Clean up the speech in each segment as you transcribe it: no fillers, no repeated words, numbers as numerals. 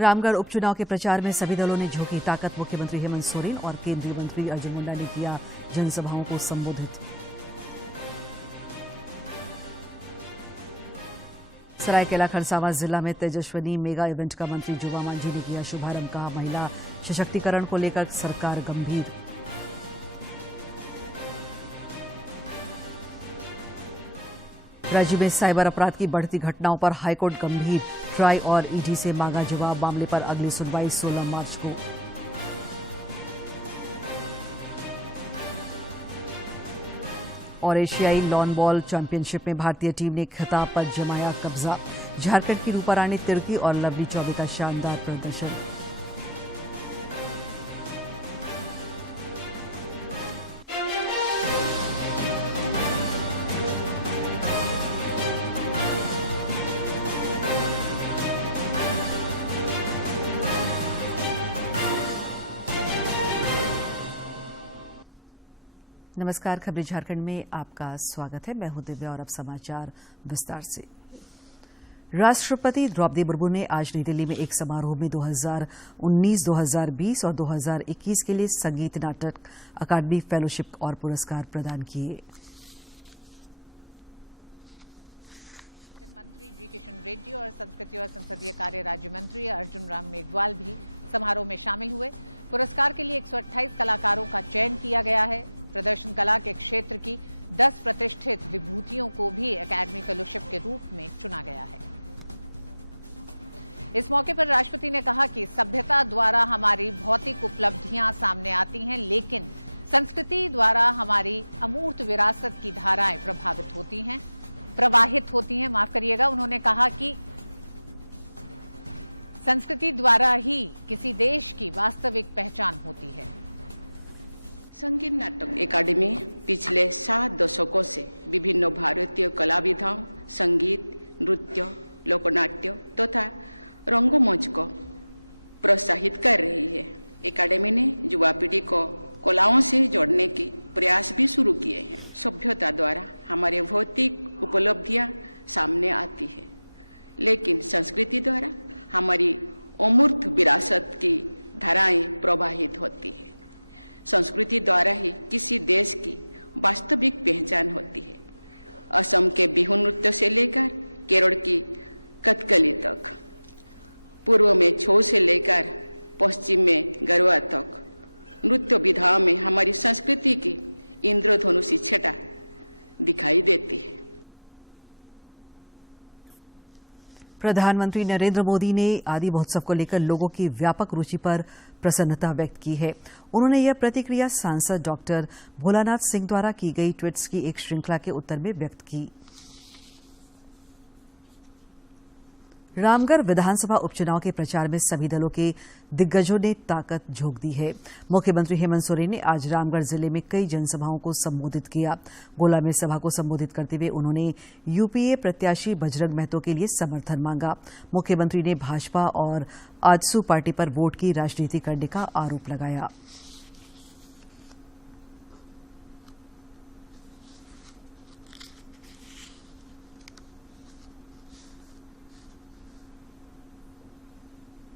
रामगढ़ उपचुनाव के प्रचार में सभी दलों ने झोंकी ताकत। मुख्यमंत्री हेमंत सोरेन और केंद्रीय मंत्री अर्जुन मुंडा ने किया जनसभाओं को संबोधित। सरायकेला खरसावां जिला में तेजस्विनी मेगा इवेंट का मंत्री जोबा मांझी ने किया शुभारंभ। कहा, महिला सशक्तिकरण को लेकर सरकार गंभीर। राज्य में साइबर अपराध की बढ़ती घटनाओं पर हाईकोर्ट गंभीर। ट्राई और ईडी से मांगा जवाब। मामले पर अगली सुनवाई 16 मार्च को। और एशियाई लॉन बॉल चैंपियनशिप में भारतीय टीम ने खिताब पर जमाया कब्जा। झारखंड की रूपा रानी तिर्की और लवली चौबे का शानदार प्रदर्शन। नमस्कार, खबरें झारखंड में आपका स्वागत है। मैं हूं दिव्या और अब समाचार विस्तार से। राष्ट्रपति द्रौपदी मुर्मू ने आज नई दिल्ली में एक समारोह में 2019, 2020 और 2021 के लिए संगीत नाटक अकादमी फेलोशिप और पुरस्कार प्रदान किए। मंत्री जी किशन रेड्डी और संस्कृति और संसदीय कार्य राज्य मंत्री अर्जुन राम मेघवाल भी समारोह में शामिल हुए। पुरस्कार के लिए 128 कलाकारों का चयन किया गया है। प्रदर्शन कला के क्षेत्र की 10 प्रतिष्ठित विभूतियों को भी अकादमी फेलोशिप के रूप में चुना गया है। इस मौके पर राष्ट्रपति ने कहा कि सभ्यता द्वारा हमारी भौतिक उपलब्धियां सामने आती हैं, लेकिन संस्कृति द्वारा हमारी अमूर्त विरासत की धाराएं प्रवाहित होती हैं। माफ करिएगा। उन्होंने कहा कि संस्कृति द्वारा ही किसी देश की वास्तविक पहचान होती है। संगीत नाटक अकादमी पिछले 7 दशकों से विभिन्न भारतीय कला विधाओं, संगीत, नृत्य, लोकनाट्य तथा रंगमंच को प्रोत्साहित कर रही है। अकादमी ने युवा पीढ़ी को कलाओं से जोड़ने के प्रयास भी शुरू किए हैं। सभ्यता द्वारा हमारे भौतिक उपलब्धियां सामने आती है, लेकिन संस्कृति द्वारा हमारी अमूर्त विरासत की धाराएं प्रवाहित होती है। संस्कृति द्वारा ही किसी देश की वास्तविक पहचान होती है। असम के बिहू नृत्य से लेकर केरल की कथकली तक, पूर्व में छऊ से लेकर पश्चिम में गरबा तक, नृत्य विधाओं में हमारी संस्कृति की इंद्रधनुषी छटा दिखाई देती है। प्रधानमंत्री नरेंद्र मोदी ने आदि महोत्सव को लेकर लोगों की व्यापक रुचि पर प्रसन्नता व्यक्त की है। उन्होंने यह प्रतिक्रिया सांसद डॉक्टर भोलानाथ सिंह द्वारा की गई ट्वीट्स की एक श्रृंखला के उत्तर में व्यक्त की। रामगढ़ विधानसभा उपचुनाव के प्रचार में सभी दलों के दिग्गजों ने ताकत झोंक दी है। मुख्यमंत्री हेमंत सोरेन ने आज रामगढ़ जिले में कई जनसभाओं को संबोधित किया। गोला में सभा को संबोधित करते हुए उन्होंने यूपीए प्रत्याशी बजरंग महतो के लिए समर्थन मांगा। मुख्यमंत्री ने भाजपा और आजसू पार्टी पर वोट की राजनीति करने का आरोप लगाया।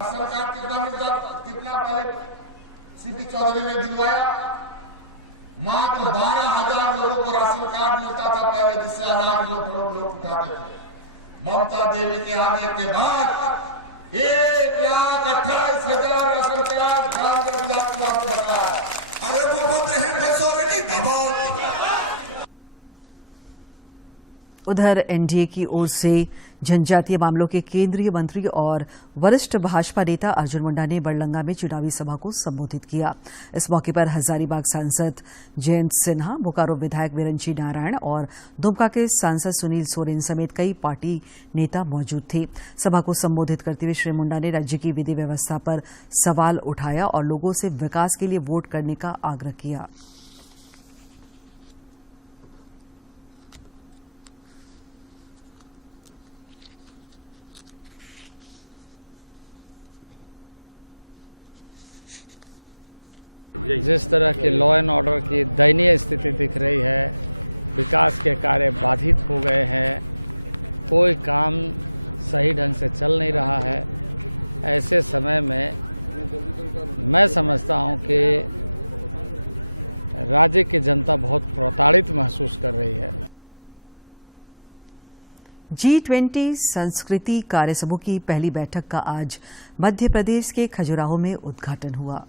राशन कार्ड कितना पहले सीपी चौधरी ने दिलवाया। मात्र 12,000 लोगों को राशन कार्ड मिलता था पहले, जिससे अनाज लोग उठाते थे। ममता देवी के आने के बाद 1,28,000 राशन कार्ड बनाया। अरे उधर एनडीए की ओर से जनजातीय मामलों के केंद्रीय मंत्री और वरिष्ठ भाजपा नेता अर्जुन मुंडा ने बड़लंगा में चुनावी सभा को संबोधित किया। इस मौके पर हजारीबाग सांसद जयंत सिन्हा, बोकारो विधायक बिरंची नारायण और दुमका के सांसद सुनील सोरेन समेत कई पार्टी नेता मौजूद थे। सभा को संबोधित करते हुए श्री मुंडा ने राज्य की विधि व्यवस्था पर सवाल उठाया और लोगों से विकास के लिए वोट करने का आग्रह किया। जिस तरह की लॉ एंड ऑर्डर की दयनीय स्थिति दिख रही है, विकास के कार्य बाधित हो गए हैं, कोई काम सही ढंग से चल नहीं रहा है ऐसे समय में मैं समझता हूं कि राज्य की जनता बहुत प्रताड़ित महसूस कर रही है। G20 संस्कृति कार्य समूह की पहली बैठक का आज मध्य प्रदेश के खजुराहो में उद्घाटन हुआ।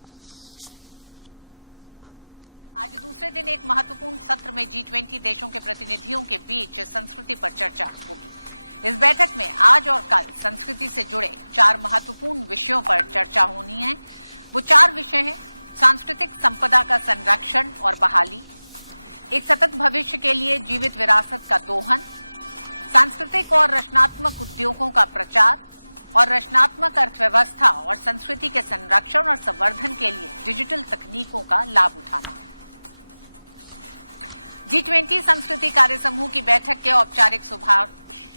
आज दूसरे दिन एक महत्वपूर्ण सत्र में G20 देशों के प्रतिनिधियों के बीच संस्कृति पर चर्चा होगी। इस बैठक में आज और कल संस्कृति से जुड़े 4 महत्वपूर्ण विषयों पर चर्चा होनी है। वो 4 विषय हैं: सांस्कृतिक संपदा का संरक्षण और बहाली, एक सतत भविष्य के लिए जीवित विरासत का दोहन, सांस्कृतिक और रचनात्मक उद्योगों का प्रचार और रचनात्मक अर्थव्यवस्था और संस्कृति के संरक्षण और संवर्धन के लिए डिजिटल तकनीकों का लाभ उठाना। G20 संस्कृति कार्य समूह की बैठक के औपचारिक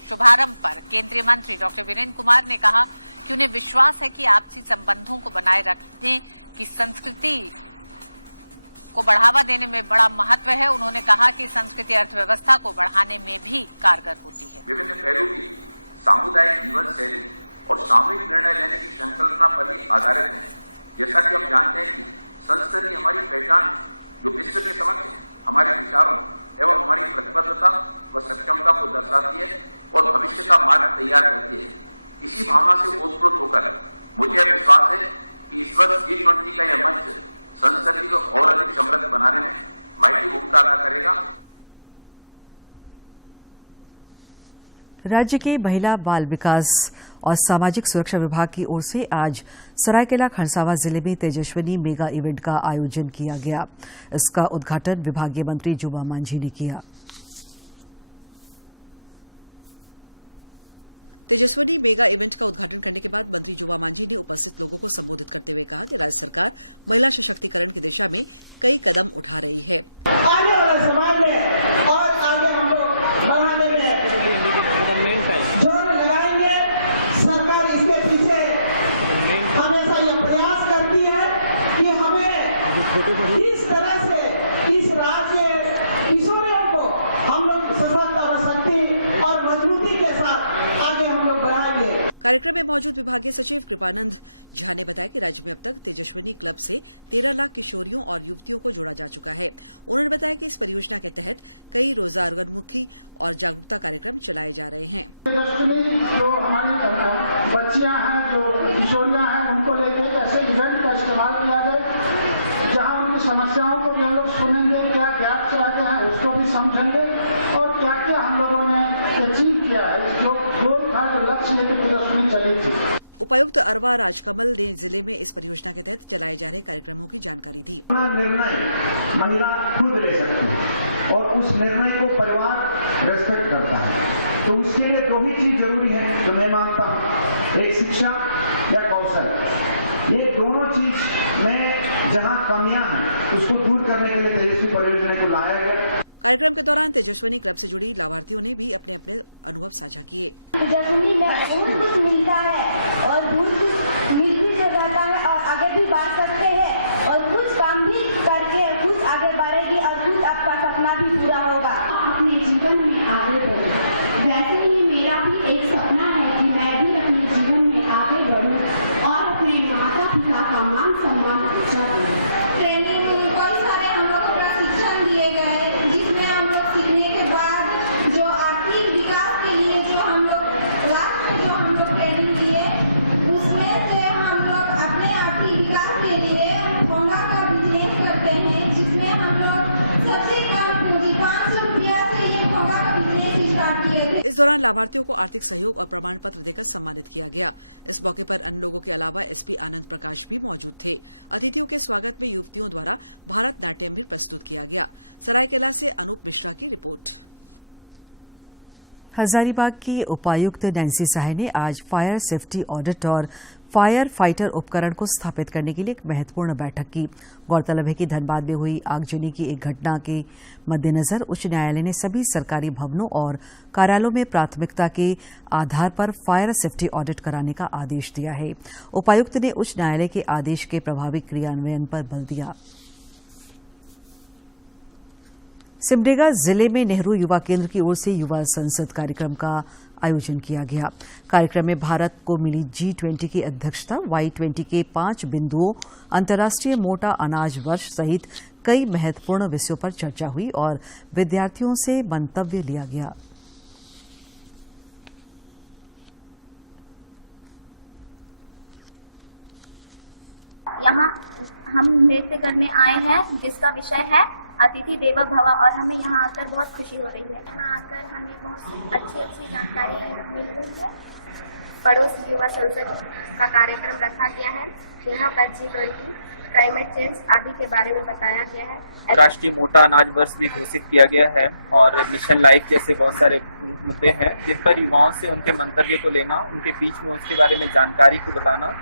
शुभारंभ पर केंद्रीय मंत्री डॉक्टर वीरेंद्र कुमार ने कहा कि उन्हें विश्वास है कि आपसी संबंधों को बनाए रखने की संस्कृति को बढ़ावा देने में बड़ा महत्व है। उन्होंने कहा कि संस्कृति अर्थव्यवस्था को बढ़ाने में भी कारगर होती है। विभिन्न पहलू की सामुदायिक जीवन शैली और सामूहिक निर्णय लेने की संकल्पना पर ही आधारित है। जैसा कि हम जानते हैं कि संस्कृति हमारी पहचान जो विश्व के समक्ष हमारे विचारों एवं हमारी प्रतिबद्धता व सक्षमता को दर्शाती है और भविष्य का मार्ग तैयार करती है। इसी भावना से ओतप्रोत होकर मुझे विश्वास है कि इस वर्ष G20 का यह मंच संस्कृति को और अधिक समृद्ध बनाने में महत्वपूर्ण भूमिका अदा करेगा। राज्य के महिला बाल विकास और सामाजिक सुरक्षा विभाग की ओर से आज सरायकेला खरसावां जिले में तेजस्विनी मेगा इवेंट का आयोजन किया गया। इसका उद्घाटन विभागीय मंत्री जोबा मांझी ने किया। तेजस्विनी मेगा इवेंट का उद्घाटन करने के बाद मंत्री जोबा मांझी ने उपस्थित लोगों को संबोधित करते हुए कहा कि राज्य सरकार महिला सशक्तिकरण की दिशा में कई कदम उठा रही है। आने वाले समाज में और आगे हम लोग बढ़ाने में जोर लगाएंगे। सरकार इसके पीछे हमेशा ये प्रयास करती है कि हमें इस तरह से इस राज्य किशोरियों को हम लोग सफलता और शक्ति और मजबूती के साथ आगे हम लोग बढ़ाएंगे। कार्यक्रम में मौजूद विभागीय सचिव कृपानंद झा ने बताया कि राज्य में अब तक तेजस्विनी क्लब से 13 लाख किशोरियों और युवतियों को जोड़ा जा चुका है। उन्होंने बताया कि इस परियोजना के तहत कई रोजगारोन्मुखी और जागरूकता कार्यक्रम चलाए जा रहे हैं। तेजस्विनी जो हमारी बच्चियां हैं, जो किशोरियां हैं, उनको लेकर ऐसे इवेंट का इस्तेमाल किया जाए जहां उनकी समस्याओं को भी हम लोग सुनेंगे, क्या गैप से आगे हैं उसको भी समझेंगे और क्या क्या हम लोगों ने अचीव किया है, जो गोल था, जो लक्ष्य लेकर तेजस्विनी चली थी। उपायुक्त अरवा राजकमल ने जिले में इस परियोजना के तहत चलाए जा रहे कार्यक्रमों की जानकारी दी। निर्णय महिला खुद ले सकती है और उस निर्णय को परिवार रेस्पेक्ट करता है, तो उसके लिए 2 ही चीज जरूरी है जो मैं मानता हूँ, एक शिक्षा या कौशल। ये दोनों चीज में जहाँ कमियां हैं उसको दूर करने के लिए तेजस्वी परियोजना को लाया गया। कार्यक्रम के दौरान तेजस्विनी क्लब से जुड़ी लाभार्थियों ने भी अपने अपने अनुभव साझा किए। तेजस्विनी में कुछ मिलता है और कुछ मिल भी जाता है और आगे भी बढ़ सकते हैं और कुछ काम भी करके कुछ आगे बढ़ेगी और कुछ आपका सपना भी पूरा होगा। अपने जीवन में आगे बढ़े, वैसे ही मेरा भी एक सपना है कि मैं भी अपने जीवन में आगे बढ़ूं और अपने माता पिता का मान सम्मान अच्छा करूं। ट्रेनिंग कई सारे हम लोग को प्रशिक्षण दिए गए, जिसमें हम लोग सीखने के बाद जो आर्थिक विकास के लिए जो हम लोग ट्रेनिंग दिए, उसमें से हम लोग अपने आर्थिक विकास के लिए होंडा का बिजनेस करते हैं, जिसमें हम लोग सबसे कम पूंजी 500 रुपया से ही होंडा का बिजनेस स्टार्ट किए थे। इस दौरान लाभार्थियों को आर्थिक सहयोग और प्रमाण पत्र देकर सम्मानित किया गया। इस मौके पर अन्य लोगों के अलावा एसपी आनंद प्रकाश भी मौजूद थे। अतिथियों के स्वागत में युवतियों द्वारा भारत नाट्यम भी प्रस्तुत किया गया। सरायकेला से अनूप मिश्रा की रिपोर्ट। हजारीबाग की उपायुक्त नैन्सी सहाय ने आज फायर सेफ्टी ऑडिट और फायर फाइटर उपकरण को स्थापित करने के लिए एक महत्वपूर्ण बैठक की। गौरतलब है कि धनबाद में हुई आगजनी की एक घटना के मद्देनजर उच्च न्यायालय ने सभी सरकारी भवनों और कार्यालयों में प्राथमिकता के आधार पर फायर सेफ्टी ऑडिट कराने का आदेश दिया है। उपायुक्त ने उच्च न्यायालय के आदेश के प्रभावी क्रियान्वयन पर बल दिया। सिमडेगा जिले में नेहरू युवा केंद्र की ओर से युवा संसद कार्यक्रम का आयोजन किया गया। कार्यक्रम में भारत को मिली G20 की अध्यक्षता, Y20 के 5 बिंदुओं, अंतर्राष्ट्रीय मोटा अनाज वर्ष सहित कई महत्वपूर्ण विषयों पर चर्चा हुई और विद्यार्थियों से मंतव्य लिया गया। यहाँ हम नृत्य करने आए हैं जिसका विषय है अतिथि देवो भव और हमें यहाँ आकर बहुत खुशी हो रही है। यहाँ आकर हमें बहुत अच्छी जानकारी मिल रही है। पड़ोस युवा संसद का कार्यक्रम रखा गया है। यहाँ पर G20, क्लाइमेट चेंज आदि के बारे में बताया गया है। राष्ट्रीय मोटा अनाज वर्ष भी घोषित किया गया है और मिशन लाइफ जैसे बहुत सारे मुद्दे हैं जिन पर युवाओं से उनके मंतव्य को लेना, उनके बीच में उसके बारे में जानकारी को बताना।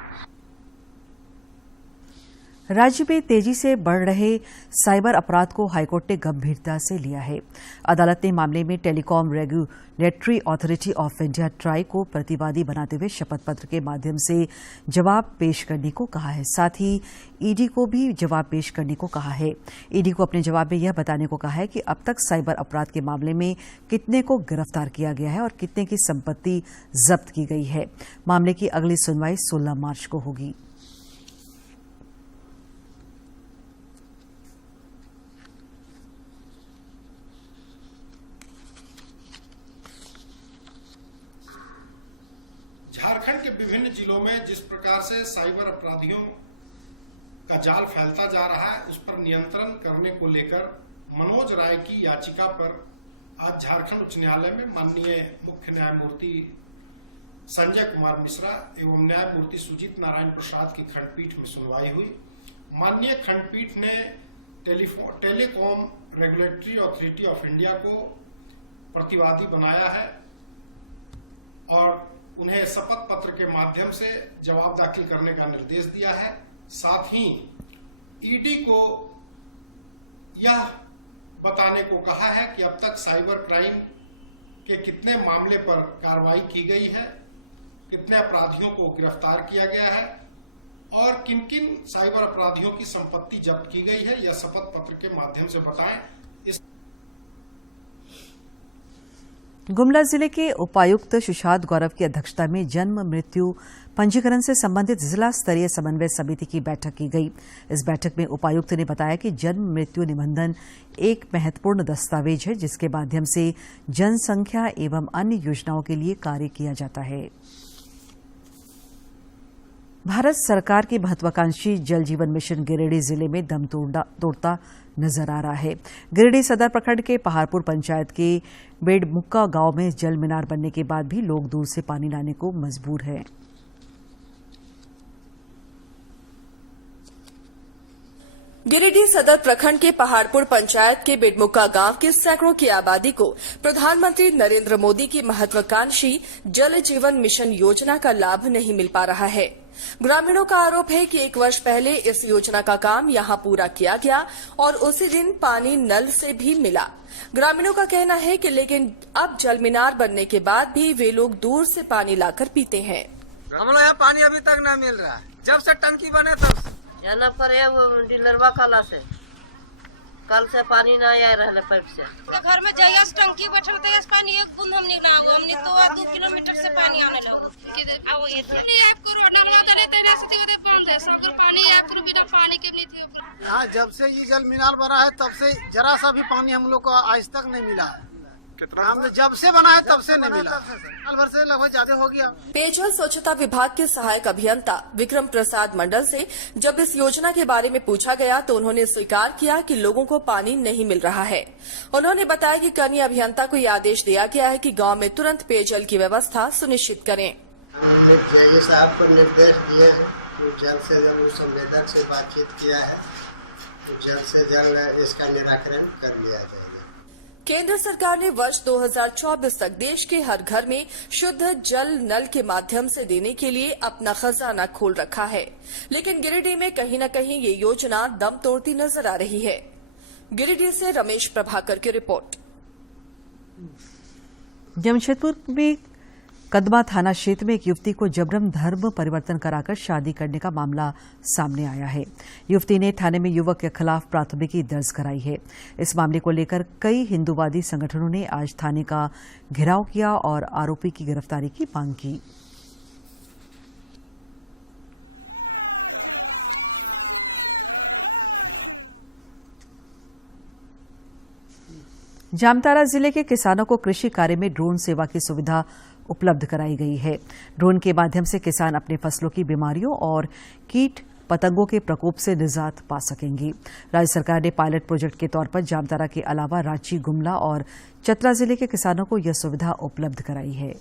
राज्य में तेजी से बढ़ रहे साइबर अपराध को हाईकोर्ट ने गंभीरता से लिया है। अदालत ने मामले में telecom regulatory authority of India try को प्रतिवादी बनाते हुए शपथ पत्र के माध्यम से जवाब पेश करने को कहा है। साथ ही ईडी को भी जवाब पेश करने को कहा है। ईडी को अपने जवाब में यह बताने को कहा है कि अब तक साइबर अपराध के मामले में कितने को गिरफ्तार किया गया है और कितने की संपत्ति जब्त की गई है। मामले की अगली सुनवाई 16 मार्च को होगी। झारखंड के विभिन्न जिलों में जिस प्रकार से साइबर अपराधियों का जाल फैलता जा रहा है, उस पर नियंत्रण करने को लेकर मनोज राय की याचिका पर आज झारखंड उच्च न्यायालय में माननीय मुख्य न्यायमूर्ति संजय कुमार मिश्रा एवं न्यायमूर्ति सुजीत नारायण प्रसाद की खंडपीठ में सुनवाई हुई। माननीय खंडपीठ ने telecom regulatory authority of India को प्रतिवादी बनाया है और उन्हें शपथ पत्र के माध्यम से जवाब दाखिल करने का निर्देश दिया है। साथ ही ईडी को यह बताने को कहा है कि अब तक साइबर क्राइम के कितने मामले पर कार्रवाई की गई है, कितने अपराधियों को गिरफ्तार किया गया है और किन किन साइबर अपराधियों की संपत्ति जब्त की गई है, यह शपथ पत्र के माध्यम से बताएं। गुमला जिले के उपायुक्त सुशांत गौरव की अध्यक्षता में जन्म मृत्यु पंजीकरण से संबंधित जिला स्तरीय समन्वय समिति की बैठक की गई। इस बैठक में उपायुक्त ने बताया कि जन्म मृत्यु निबंधन एक महत्वपूर्ण दस्तावेज है जिसके माध्यम से जनसंख्या एवं अन्य योजनाओं के लिए कार्य किया जाता है। भारत सरकार की महत्वाकांक्षी जल जीवन मिशन गिरिडीह जिले में दम तोड़ता नजर आ रहा है। गिरिडीह सदर प्रखंड के पहाड़पुर पंचायत के बेडमुक्का गांव में जल मीनार बनने के बाद भी लोग दूर से पानी लाने को मजबूर हैं। गिरिडीह सदर प्रखंड के पहाड़पुर पंचायत के बेडमुक्का गांव की सैकड़ों की आबादी को प्रधानमंत्री नरेंद्र मोदी की महत्वाकांक्षी जल जीवन मिशन योजना का लाभ नहीं मिल पा रहा है। ग्रामीणों का आरोप है कि 1 वर्ष पहले इस योजना का काम यहां पूरा किया गया और उसी दिन पानी नल से भी मिला। ग्रामीणों का कहना है कि लेकिन अब जल मीनार बनने के बाद भी वे लोग दूर से पानी लाकर पीते हैं। हम लोग यहाँ पानी अभी तक नहीं मिल रहा है, जब से टंकी बने तब से। यहाँ न पर डीलरवा काला से कल से पानी नहीं आ रहा पाइप से। घर में जगह टंकी बैठल तैयार पानी एक बूंद हम नहीं ना हमने तो 2 किलोमीटर से पानी आने लगो। करो नलवा दले तेना से बंद है सब पानी आप बिना पानी के नहीं थी। यहाँ जब से ये जल मीनार बना है तब से जरा सा भी पानी हम लोग को आज तक नहीं मिला है। हमने जब से बना है तब से नहीं मिला, साल भर से लगभग ज्यादा हो गया। पेयजल स्वच्छता विभाग के सहायक अभियंता विक्रम प्रसाद मंडल से जब इस योजना के बारे में पूछा गया तो उन्होंने स्वीकार किया कि लोगों को पानी नहीं मिल रहा है। उन्होंने बताया कि कनीय अभियंता को यह आदेश दिया गया है कि गांव में तुरंत पेयजल की व्यवस्था सुनिश्चित करें। हमने जेई साहब को निर्देश दिए हैं तो जल्द से जल्द उस संवेदक से बातचीत किया है तो जल्द से जल्द इसका निराकरण कर लिया जाएगा। केंद्र सरकार ने वर्ष 2024 तक देश के हर घर में शुद्ध जल नल के माध्यम से देने के लिए अपना खजाना खोल रखा है, लेकिन गिरिडीह में कहीं न कहीं ये योजना दम तोड़ती नजर आ रही है। गिरिडीह से रमेश प्रभाकर की रिपोर्ट। जमशेदपुर में कदमा थाना क्षेत्र में एक युवती को जबरन धर्म परिवर्तन कराकर शादी करने का मामला सामने आया है। युवती ने थाने में युवक के खिलाफ प्राथमिकी दर्ज कराई है। इस मामले को लेकर कई हिंदूवादी संगठनों ने आज थाने का घेराव किया और आरोपी की गिरफ्तारी की मांग की। जामताड़ा जिले के किसानों को कृषि कार्य में ड्रोन सेवा की सुविधा उपलब्ध कराई गई है। ड्रोन के माध्यम से किसान अपने फसलों की बीमारियों और कीट पतंगों के प्रकोप से निजात पा सकेंगे। राज्य सरकार ने पायलट प्रोजेक्ट के तौर पर जामताड़ा के अलावा रांची, गुमला और चतरा जिले के किसानों को यह सुविधा उपलब्ध कराई है।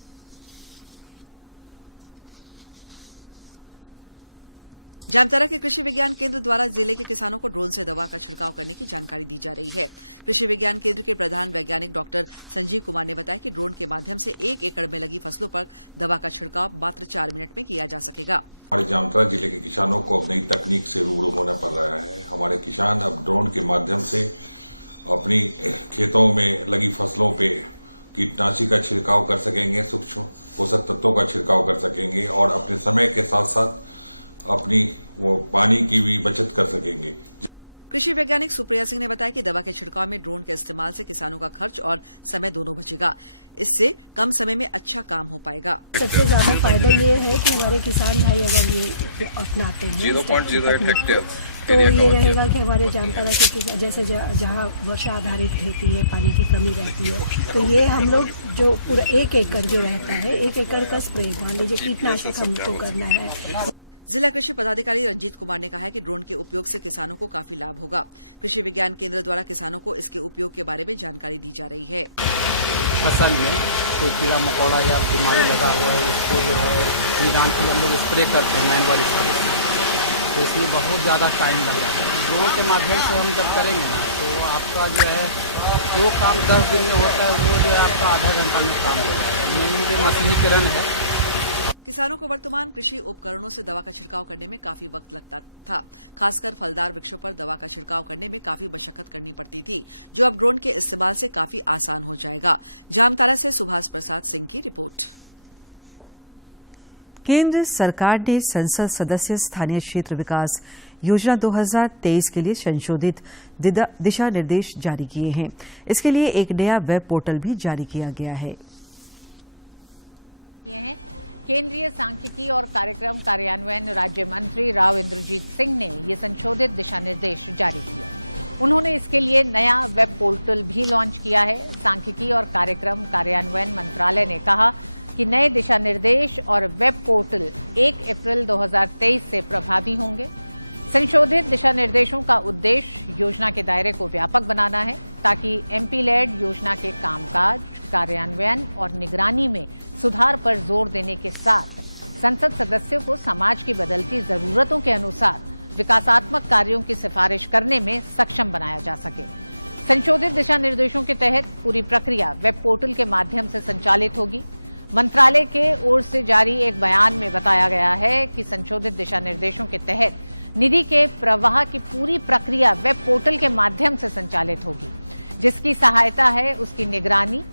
जामताड़ा के कृषि विज्ञान केंद्र द्वारा जिले के किसानों को ड्रोन से दवा का छिड़काव करने की जानकारी दी जा रही है। कृषि विज्ञान केंद्र के प्रधान वैज्ञानिक डॉक्टर संजीव कुमार ने बताया कि ड्रोन के माध्यम से 1 एकड़ में लगी फसलों पर दवा का छिड़काव मात्र 4 मिनट में किया जा सकेगा। हमारे जामताड़ा जिले के किसानों को अब नई तकनीक से रूबरू होना पड़ रहा है। हमारे किसान अब ड्रोन के माध्यम से अपनी खेतों में लगी फसलों पे कीटनाशी का छिड़काव कर सकेंगे, सूक्ष्म पोषक तत्वों का छिड़काव कर सकेंगे और अपने समय के साथ साथ अपनी वो पानी की भी बचत कर सकेंगे। कृषि वैज्ञानिक सुप्रिया सिंह ने बताया कि दवा के छिड़काव में ड्रोन के इस्तेमाल से किसानों का खर्च और समय दोनों बचेगा। इससे कम समय में अच्छा काम हो पाएगा। सबसे ज्यादा फायदा ये है कि हमारे किसान भाई अगर ये अपनाते हैं 0.08 हेक्टेयर तो ये रहेगा कि हमारे जामताड़ा के जैसे जहाँ वर्षा आधारित खेती है, पानी की कमी रहती है, तो ये हम लोग जो पूरा 1 एकड़ जो रहता है, 1 एकड़ का स्प्रे मान लीजिए कीटनाशक हमको करना है। जिला कृषि पदाधिकारी रंजीत कुमार ने कहा है कि ड्रोन के उपयोग से किसानों को काफी लाभ होगा। कृषि विज्ञान केंद्र द्वारा किसानों को इसके उपयोग के बारे में जानकारी दी जा रही है। फसल में कोई कीड़ा मकोड़ा या बीमारी लगा हुआ है, उसको जो है निदान के हम लोग स्प्रे करते हैं मैनुअल स्प्रे से, तो इसमें बहुत ज़्यादा टाइम लग जाता है। ड्रोन के माध्यम से हम जब करेंगे ना तो आपका जो है जो काम 10 दिन में होता है वो जो है आपका आधा घंटा में काम हो जाएगा। ये मशीनीकरण है। किसानों को वर्तमान कृषि उपकरणों से दवा का छिड़काव करने में काफी वक्त लगता था। खासकर फलदार वृक्षों पर दवा का छिड़काव करने में काफी मशक्कत करनी पड़ती थी, जो अब ड्रोन के इस्तेमाल से काफी आसान हो जाएगा। जामताड़ा से सुभाष प्रसाद सिंह की रिपोर्ट। केंद्र सरकार ने संसद सदस्य स्थानीय क्षेत्र विकास योजना 2023 के लिए संशोधित दिशा निर्देश जारी किए हैं। इसके लिए एक नया वेब पोर्टल भी जारी किया गया है। केंद्रीय सांख्यिकी और कार्यक्रम कार्यान्वयन राज्य मंत्री राव इंद्रजीत सिंह ने ये संशोधित दिशा निर्देश जारी किए। उन्होंने इसके लिए नया वेब पोर्टल भी लॉन्च किया है। सांख्यिकी और कार्यक्रम कार्यान्वयन मंत्रालय ने कहा कि नए दिशा निर्देश और वेब पोर्टल 1 अप्रैल 2023 से प्रभावी होंगे। संशोधित दिशा निर्देशों का उद्देश्य योजना के दायरे को व्यापक बनाना है, ताकि MP-लेड योजना के कामकाज, कार्यान्वयन और निगरानी में सुधार पर जोर देने के साथ संसद सदस्यों को समाज की बदलती जरूरतों के अनुसार विकासात्मक कार्यों की सिफारिश करने में सक्षम बनाया जा सके। संशोधित दिशा निर्देशों के तहत पूरी प्रक्रिया वेब पोर्टल के माध्यम से संचालित होगी। मंत्रालय के ओर से जारी एक बयान में बताया गया है कि संशोधित दिशा निर्देशों के तहत निधि के प्रवाह की पूरी प्रक्रिया वेब पोर्टल के माध्यम से संचालित होगी। जिसकी सहायता है उसकी निगरानी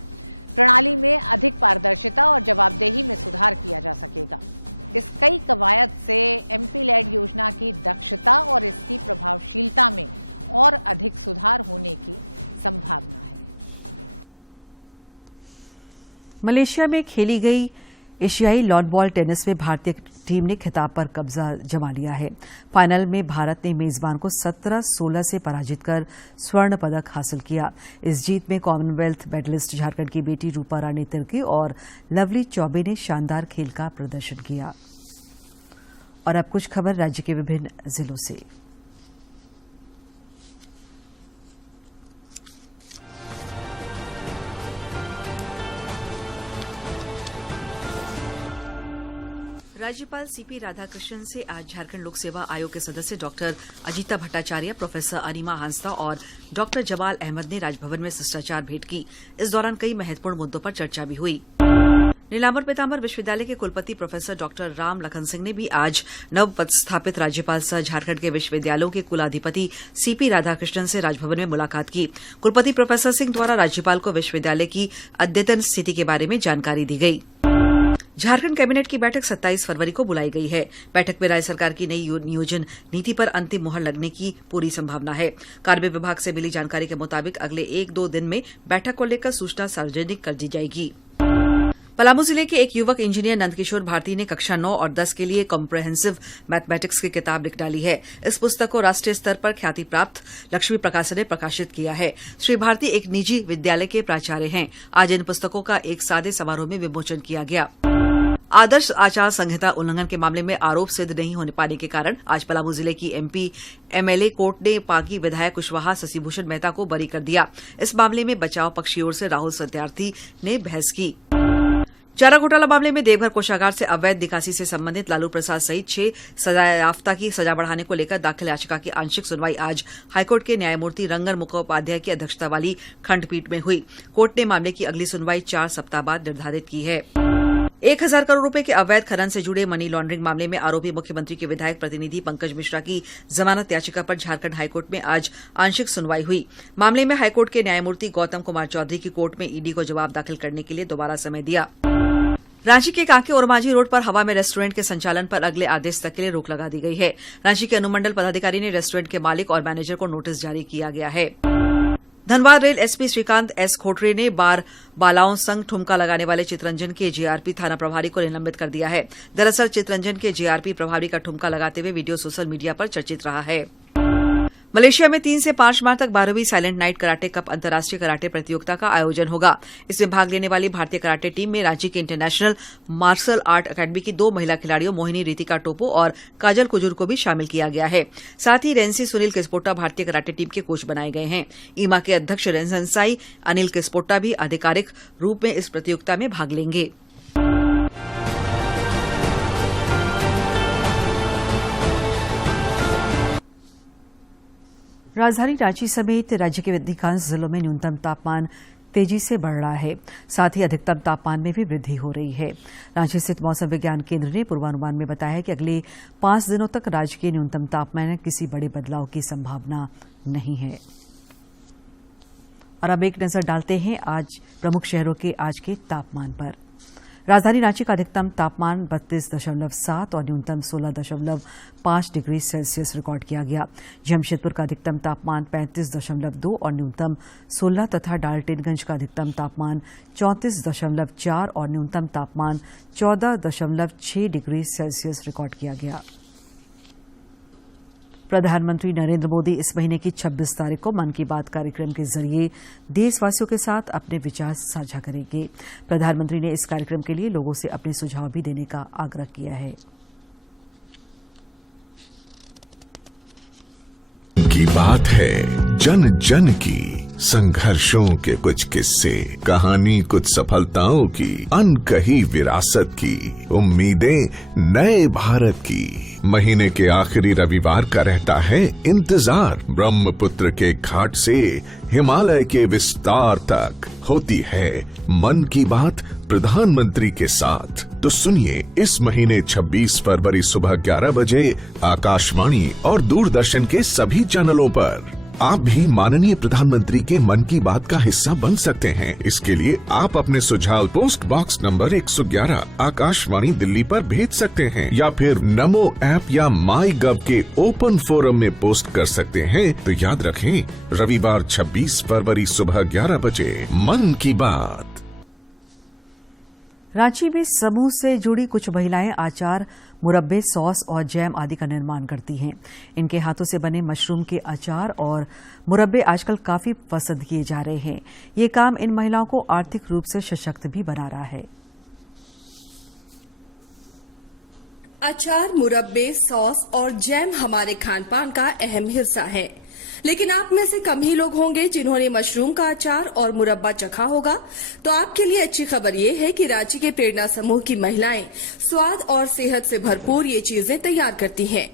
प्रणाली में अधिक पारदर्शिता और जवाबदेही में सुधार किया जा सकेगा। इस कई कवायद से MP-लेड योजना की दक्षता और इसकी प्रभावशीलता में और अधिक सुधार होने की संभावना है। मलेशिया में खेली गई एशियाई लॉन बॉल टेनिस में भारतीय टीम ने खिताब पर कब्जा जमा लिया है। फाइनल में भारत ने मेजबान को 17-16 से पराजित कर स्वर्ण पदक हासिल किया। इस जीत में कॉमनवेल्थ मेडलिस्ट झारखंड की बेटी रूपा रानी तिर्की और लवली चौबे ने शानदार खेल का प्रदर्शन किया। और अब कुछ खबर राज्य के विभिन्न जिलों से। राज्यपाल सीपी राधाकृष्णन से आज झारखंड लोक सेवा आयोग के सदस्य डॉक्टर अजीता भट्टाचार्य, प्रोफेसर अनिमा हांसदा और डॉक्टर जमाल अहमद ने राजभवन में शिष्टाचार भेंट की। इस दौरान कई महत्वपूर्ण मुद्दों पर चर्चा भी हुई। नीलांबर पीताम्बर विश्वविद्यालय के कुलपति प्रोफेसर डॉक्टर राम लखन सिंह ने भी आज नवपदस्थापित राज्यपाल सह झारखंड के विश्वविद्यालयों के कुलाधिपति सीपी राधाकृष्णन से राजभवन में मुलाकात की। कुलपति प्रोफेसर सिंह द्वारा राज्यपाल को विश्वविद्यालय की अद्यतन स्थिति के बारे में जानकारी दी गई। झारखंड कैबिनेट की बैठक 27 फरवरी को बुलाई गई है। बैठक में राज्य सरकार की नई नियोजन नीति पर अंतिम मुहर लगने की पूरी संभावना है। कार्य विभाग से मिली जानकारी के मुताबिक अगले 1-2 दिन में बैठक को लेकर सूचना सार्वजनिक कर दी जाएगी। पलामू जिले के एक युवक इंजीनियर नंदकिशोर भारती ने कक्षा 9 और 10 के लिए कॉम्प्रहेंसिव मैथमेटिक्स की किताब लिख डाली है। इस पुस्तक को राष्ट्रीय स्तर पर ख्याति प्राप्त लक्ष्मी प्रकाशन ने प्रकाशित किया है। श्री भारती एक निजी विद्यालय के प्राचार्य हैं। आज इन पुस्तकों का एक सादे समारोह में विमोचन किया गया। आदर्श आचार संहिता उल्लंघन के मामले में आरोप सिद्ध नहीं होने पाने के कारण आज पलामू जिले की एमपी एमएलए कोर्ट ने पागी विधायक कुशवाहा शशिभूषण मेहता को बरी कर दिया। इस मामले में बचाव पक्ष की ओर से राहुल सत्यार्थी ने बहस की। चारा घोटाला मामले में देवघर कोषागार से अवैध निकासी से संबंधित लालू प्रसाद सहित 6 सजायाफ्ता की सजा बढ़ाने को लेकर दाखिल याचिका की आंशिक सुनवाई आज हाईकोर्ट के न्यायमूर्ति रंगन मुखोपाध्याय की अध्यक्षता वाली खंडपीठ में हुई। कोर्ट ने मामले की अगली सुनवाई 4 सप्ताह बाद निर्धारित की है। 1000 करोड़ रुपए के अवैध खनन से जुड़े मनी लॉन्ड्रिंग मामले में आरोपी मुख्यमंत्री के विधायक प्रतिनिधि पंकज मिश्रा की जमानत याचिका पर झारखंड हाईकोर्ट में आज आंशिक सुनवाई हुई। मामले में हाईकोर्ट के न्यायमूर्ति गौतम कुमार चौधरी की कोर्ट में ईडी को जवाब दाखिल करने के लिए दोबारा समय दिया। रांची के कांके और मांझी रोड पर हवा में रेस्टोरेंट के संचालन पर अगले आदेश तक के लिए रोक लगा दी गई है। रांची के अनुमंडल पदाधिकारी ने रेस्टोरेंट के मालिक और मैनेजर को नोटिस जारी किया गया है। Dhanbad rail SP Shrikant S Khotre ने बार बालाओं संग ठुमका लगाने वाले चितरंजन के जेआरपी थाना प्रभारी को निलंबित कर दिया है। दरअसल चितरंजन के जेआरपी प्रभारी का ठुमका लगाते हुए वीडियो सोशल मीडिया पर चर्चित रहा है। मलेशिया में 3 से 5 मार्च तक 12वीं साइलेंट नाइट कराटे कप अंतर्राष्ट्रीय कराटे प्रतियोगिता का आयोजन होगा। इसमें भाग लेने वाली भारतीय कराटे टीम में रांची की इंटरनेशनल मार्शल आर्ट अकेडमी की 2 महिला खिलाड़ियों मोहिनी रितिका टोपो और काजल कुजूर को भी शामिल किया गया है। साथ ही रेंसी सुनील किस्पोट्टा भारतीय कराटे टीम के कोच बनाए गए हैं। ईमा के अध्यक्ष रेंसनसाई अनिल किस्पोट्टा भी आधिकारिक रूप में इस प्रतियोगिता में भाग लेंगे। राजधानी रांची समेत राज्य के अधिकांश जिलों में न्यूनतम तापमान तेजी से बढ़ रहा है। साथ ही अधिकतम तापमान में भी वृद्धि हो रही है। रांची स्थित मौसम विज्ञान केंद्र ने पूर्वानुमान में बताया है कि अगले 5 दिनों तक राज्य के न्यूनतम तापमान में किसी बड़े बदलाव की संभावना नहीं है। और अब एक नजर डालते हैं आज प्रमुख शहरों के आज के तापमान पर। राजधानी रांची का अधिकतम तापमान 32.7 और न्यूनतम 16.5 डिग्री सेल्सियस रिकॉर्ड किया गया। जमशेदपुर का अधिकतम तापमान 35.2 और न्यूनतम 16 तथा डाल्टनगंज का अधिकतम तापमान 34.4 और न्यूनतम तापमान 14.6 डिग्री सेल्सियस रिकॉर्ड किया गया। प्रधानमंत्री नरेंद्र मोदी इस महीने की 26 तारीख को मन की बात कार्यक्रम के जरिए देशवासियों के साथ अपने विचार साझा करेंगे। प्रधानमंत्री ने इस कार्यक्रम के लिए लोगों से अपने सुझाव भी देने का आग्रह किया है। की बात है जन जन की, संघर्षों के कुछ किस्से, कहानी कुछ सफलताओं की, अनकही विरासत की, उम्मीदें नए भारत की। महीने के आखिरी रविवार का रहता है इंतजार। ब्रह्मपुत्र के घाट से हिमालय के विस्तार तक होती है मन की बात प्रधानमंत्री के साथ। तो सुनिए इस महीने 26 फरवरी सुबह 11 बजे आकाशवाणी और दूरदर्शन के सभी चैनलों पर। आप भी माननीय प्रधानमंत्री के मन की बात का हिस्सा बन सकते हैं। इसके लिए आप अपने सुझाव post box number 111 Akashvani Delhi पर भेज सकते हैं या फिर नमो ऐप या माई गव के ओपन फोरम में पोस्ट कर सकते हैं। तो याद रखें, रविवार 26 फरवरी सुबह 11 बजे मन की बात। रांची में समूह से जुड़ी कुछ महिलाएं अचार, मुरब्बे, सॉस और जैम आदि का निर्माण करती हैं। इनके हाथों से बने मशरूम के अचार और मुरब्बे आजकल काफी पसंद किए जा रहे हैं। ये काम इन महिलाओं को आर्थिक रूप से सशक्त भी बना रहा है। अचार, मुरब्बे, सॉस और जैम हमारे खान पान का अहम हिस्सा है, लेकिन आप में से कम ही लोग होंगे जिन्होंने मशरूम का अचार और मुरब्बा चखा होगा। तो आपके लिए अच्छी खबर ये है कि रांची के प्रेरणा समूह की महिलाएं स्वाद और सेहत से भरपूर ये चीजें तैयार करती हैं।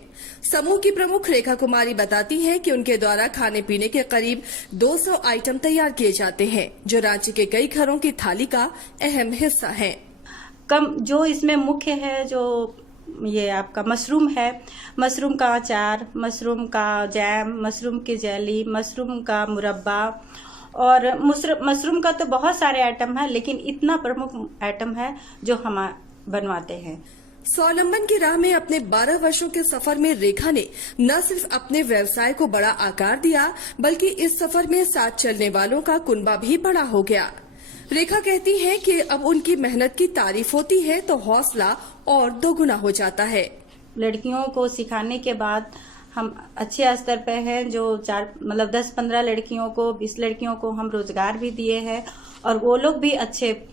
समूह की प्रमुख रेखा कुमारी बताती हैं कि उनके द्वारा खाने पीने के करीब 200 आइटम तैयार किए जाते हैं, जो रांची के कई घरों की थाली का अहम हिस्सा है। कम जो इसमें मुख्य है, जो ये आपका मशरूम है, मशरूम का अचार, मशरूम का जैम, मशरूम की जेली, मशरूम का मुरब्बा और मशरूम का तो बहुत सारे आइटम है, लेकिन इतना प्रमुख आइटम है जो बनवाते हैं। स्वावलंबन की राह में अपने 12 वर्षों के सफर में रेखा ने न सिर्फ अपने व्यवसाय को बड़ा आकार दिया, बल्कि इस सफर में साथ चलने वालों का कुनबा भी बड़ा हो गया। रेखा कहती हैं कि अब उनकी मेहनत की तारीफ होती है तो हौसला और दोगुना हो जाता है। लड़कियों को सिखाने के बाद हम अच्छे स्तर पे हैं, जो 10-15 लड़कियों को 20 लड़कियों को हम रोजगार भी दिए हैं और वो लोग भी अच्छे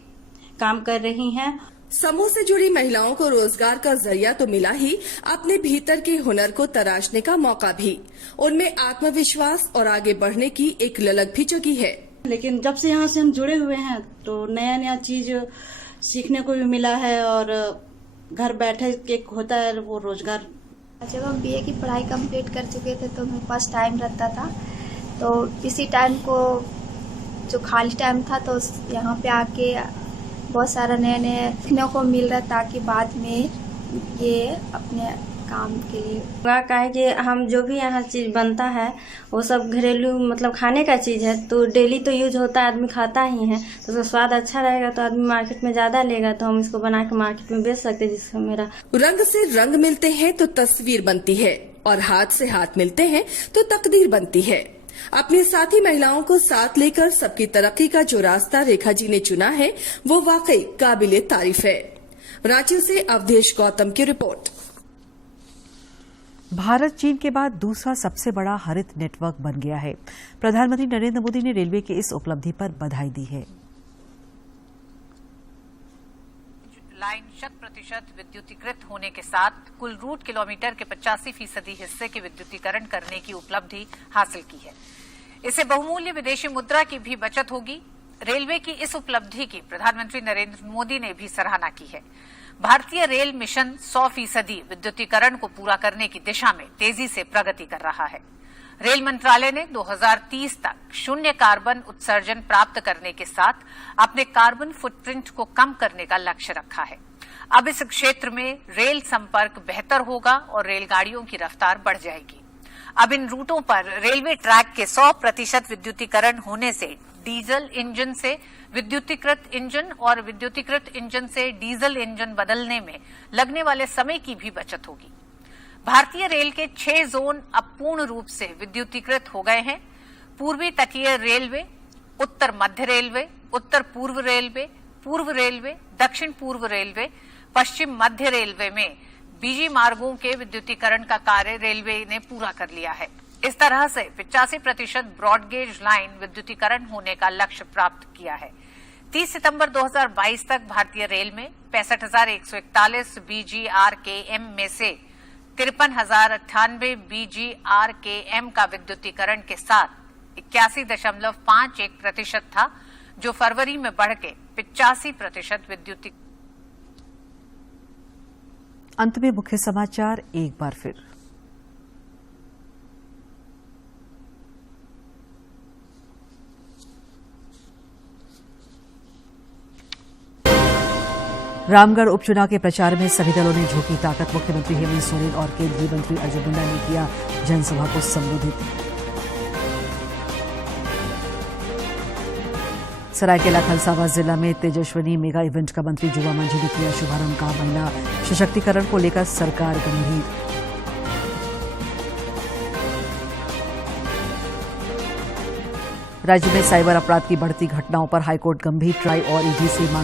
काम कर रही हैं। समूह से जुड़ी महिलाओं को रोजगार का जरिया तो मिला ही, अपने भीतर के हुनर को तराशने का मौका भी। उनमें आत्मविश्वास और आगे बढ़ने की एक ललक भी जगी है। लेकिन जब से यहाँ से हम जुड़े हुए हैं तो नया नया चीज सीखने को भी मिला है और घर बैठे एक होता है वो रोजगार। जब हम बीए की पढ़ाई कंप्लीट कर चुके थे तो मेरे पास टाइम रहता था, तो इसी टाइम को जो खाली टाइम था तो यहाँ पे आके बहुत सारा नया नया सीखने को मिल रहा है, ताकि बाद में ये अपने काम के लिए का है कि हम जो भी यहाँ चीज बनता है वो सब घरेलू मतलब खाने का चीज है, तो डेली तो यूज होता है, आदमी खाता ही है, तो उसका स्वाद अच्छा रहेगा तो आदमी मार्केट में ज्यादा लेगा, तो हम इसको बना के मार्केट में बेच सकते हैं। जिससे मेरा रंग से रंग मिलते हैं तो तस्वीर बनती है और हाथ से हाथ मिलते हैं तो तकदीर बनती है। अपनी साथी महिलाओं को साथ लेकर सबकी तरक्की का जो रास्ता रेखा जी ने चुना है वो वाकई काबिले तारीफ है। रांची से अवधेश गौतम की रिपोर्ट। भारत चीन के बाद दूसरा सबसे बड़ा हरित नेटवर्क बन गया है। प्रधानमंत्री नरेंद्र मोदी ने रेलवे की इस उपलब्धि पर बधाई दी है। लाइन 100% विद्युतीकृत होने के साथ कुल रूट किलोमीटर के 85% हिस्से के विद्युतीकरण करने की उपलब्धि हासिल की है। इससे बहुमूल्य विदेशी मुद्रा की भी बचत होगी। रेलवे की इस उपलब्धि की प्रधानमंत्री नरेंद्र मोदी ने भी सराहना की है। भारतीय रेल मिशन 100% विद्युतीकरण को पूरा करने की दिशा में तेजी से प्रगति कर रहा है। रेल मंत्रालय ने 2030 तक शून्य कार्बन उत्सर्जन प्राप्त करने के साथ अपने कार्बन फुटप्रिंट को कम करने का लक्ष्य रखा है। अब इस क्षेत्र में रेल संपर्क बेहतर होगा और रेलगाड़ियों की रफ्तार बढ़ जाएगी। अब इन रूटों पर रेलवे ट्रैक के 100% विद्युतीकरण होने से डीजल इंजन से विद्युतीकृत इंजन और विद्युतीकृत इंजन से डीजल इंजन बदलने में लगने वाले समय की भी बचत होगी। भारतीय रेल के 6 जोन अब पूर्ण रूप से विद्युतीकृत हो गए हैं। पूर्वी तटीय रेलवे, उत्तर मध्य रेलवे, उत्तर पूर्व रेलवे, पूर्व रेलवे, दक्षिण पूर्व रेलवे, पश्चिम मध्य रेलवे में बीजी मार्गों के विद्युतीकरण का कार्य रेलवे ने पूरा कर लिया है। इस तरह से 85% ब्रॉडगेज लाइन विद्युतीकरण होने का लक्ष्य प्राप्त किया है। 30 सितंबर 2022 तक भारतीय रेल में 65,141 BGRKM में से 53,098 BGRKM का विद्युतीकरण के साथ 81.51% था, जो फरवरी में बढ़ के 85% विद्युती। अंत में मुख्य समाचार एक बार फिर। रामगढ़ उपचुनाव के प्रचार में सभी दलों ने झोंकी ताकत। मुख्यमंत्री हेमंत सोरेन और केंद्रीय मंत्री अर्जुन मुंडा ने किया जनसभा को संबोधित। सरायकेला खरसावां जिला में तेजस्विनी मेगा इवेंट का मंत्री जुवा मंझी ने किया शुभारंभ। कहा महिला सशक्तिकरण को लेकर सरकार गंभीर। राज्य में साइबर अपराध की बढ़ती घटनाओं पर हाईकोर्ट गंभीर। ट्राई और ईडी से मांग